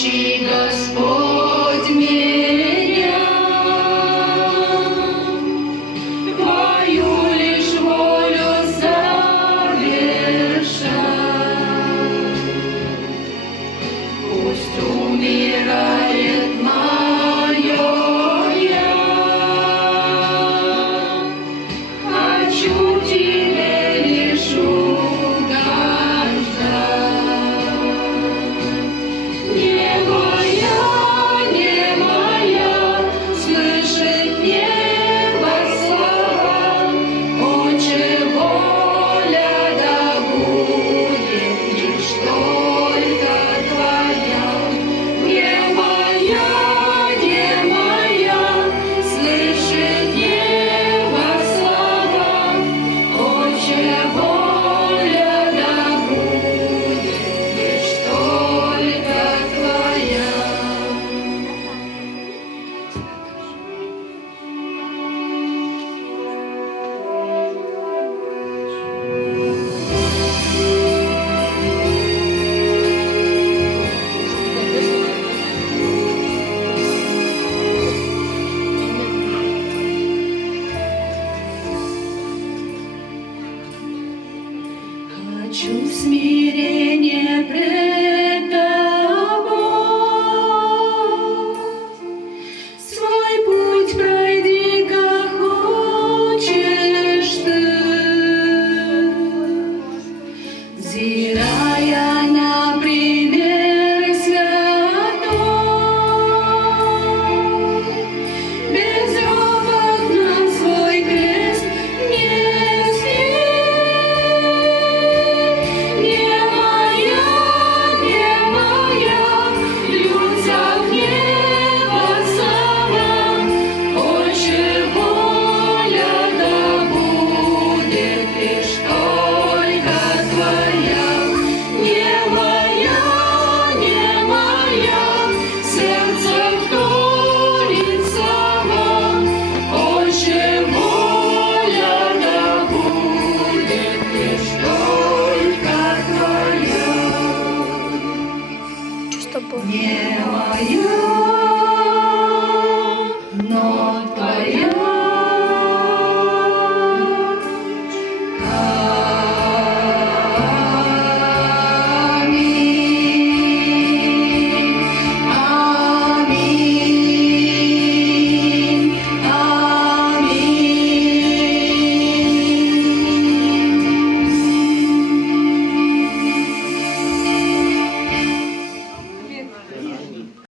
Научи, Господь, меня Твою лишь волю совершать. Пусть умирает мое я, хочу Тебе лишь угождать. Не моя, слышит небо слова, Отче, воля да будет лишь только Твоя. Не моя, слышит небо слова, Отче, воля да будет лишь только Твоя. Хочу в смирение пред Тобой, свой путь пройди, как хочешь Ты, взирая на пример святой, безропотно свой крест неси. Не моя, льются в небо слова, Отче, воля да будет лишь только Твоя. Не моя, сердце вторит словам, Отче, воля да будет лишь только Твоя. Не моя, но Твоя.